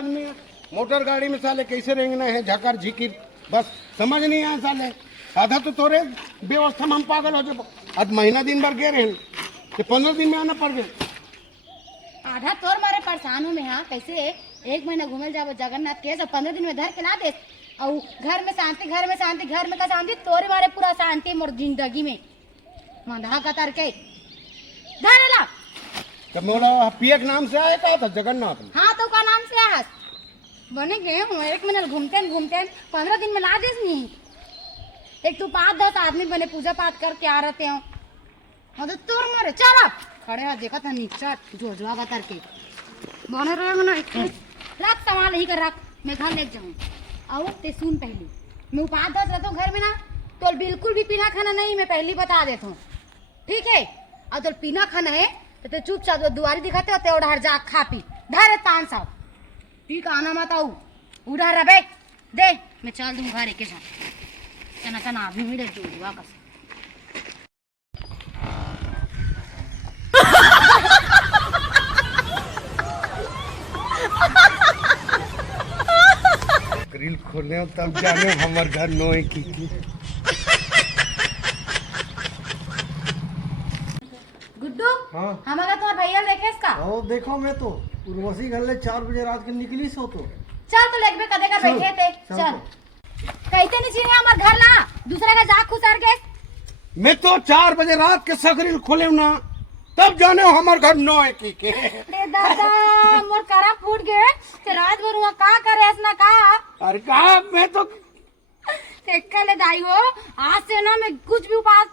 आदमी मोटर गाड़ी में साले कैसे रेंगना है, झाकर झिकिर, बस समझ नहीं आया साले। आधा तो तोरे व्यवस्था में हम पागल हो जाए। आज महीना दिन भर गए रहे तो 15 दिन में आना पड़ गए। आधा तोर मारे परेशान हूँ मैं। हाँ कैसे 1 महीना घूमल जाबो जगन्नाथ के, 15 दिन में धर के ला दे। और घर में शांति, घर में शांति, घर में का शांति, तोरे मारे पूरा शांति मोर जिंदगी में। मंधा कतर के धर ला। जब मोला पिए के नाम से आए का था जगन्नाथ में। हाँ तो का नाम से आस बने गए हूँ। 1 महीना घूमते 15 दिन में ला देस नहीं। एक तो 5-10 आदमी बने पूजा पाठ करके आ रहते हो। हाँ तो तोर मारे चल आप खड़े रहा, देखा था नीचा जोजवा बतर के बने रहे ना। रख सामान ही कर रख, मैं घर ले जाऊँ। आओ ते सुन पहले, मैं 5-10 रहता हूँ घर में ना, तो बिल्कुल भी पीना खाना नहीं, मैं पहली बता देता हूँ, ठीक है। और तो पीना खाना है तो चुपचाप दुआरी दिखाते होते और जा खा पी धरे 500 ठीक आना मत आऊ उड़ा रबे दे, मैं चल दूँ घर के साथ। चना चना अभी मिले जोजवा का ग्रिल खोलने तब जाने हमार घर नोए की। गुड्डू हाँ हमारा तुम्हारा भैया देखे इसका। और देखो मैं तो उर्वशी घर ले 4 बजे रात के निकली सो तो चल तो लेग में कदे का चल, बैठे थे चल चल कहते नहीं छीने हमार घर ला दूसरे का जाग खुसार के। मैं तो 4 बजे रात के सगरिल खोले ना तब जाने हो हमार घर नोए की के। ए दादा मोर करा फूट गए ते रात भर वहां का करे ऐसा का। अरे कहा मैं तो ले दाई हो आज से ना मैं कुछ भी उपास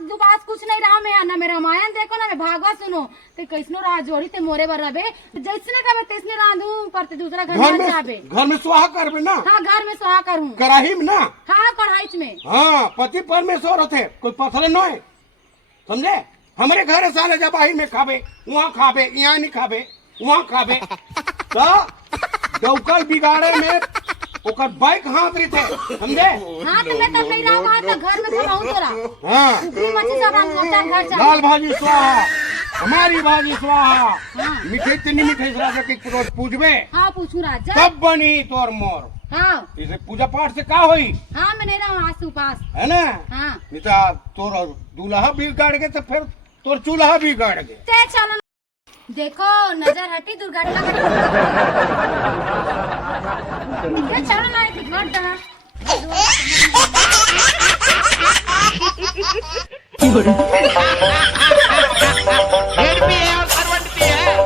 कुछ नहीं रहा। मैं ना मैं रामायण देखो ना मैं भागवत सुनो ते कैसनो राह जोड़ी ते मोरे बर रबे जैसने का मैं तैसने रांधू पर ते दूसरा घर में जाबे। घर में सुहा करबे ना। हाँ घर में सुहा करूं कराही में ना। हाँ कढ़ाई में। हाँ पति परमेश्वर होते कोई पथरे नोए समझे। हमारे घर साले जब आही में खाबे वहाँ खाबे, यहाँ नहीं खाबे वहाँ खाबे। तो डौकल बिगाड़े में ओकर बाइक हाथ रही थे समझे। हाँ तो मैं तब नहीं रहा वहाँ तो घर में खड़ा हूँ तोरा। हाँ कुकरी मच्छी सब हम 2-4 घर चल। दाल भाजी स्वाहा, हमारी भाजी स्वाहा। हाँ। मिठाई तिन्नी मिठाई सरा के रोज पूजबे। हाँ पूछू राजा। तब बनी तोर मोर। हाँ इसे पूजा पाठ से का होई। हाँ मैं नहीं रहा आज उपास है ना। हाँ नहीं तो तोर दूल्हा बिगाड़ के तो फिर तोर चूल्हा बिगाड़ गए। ते चलो देखो नजर हटी दुर्घटना ये चलो ना एक घट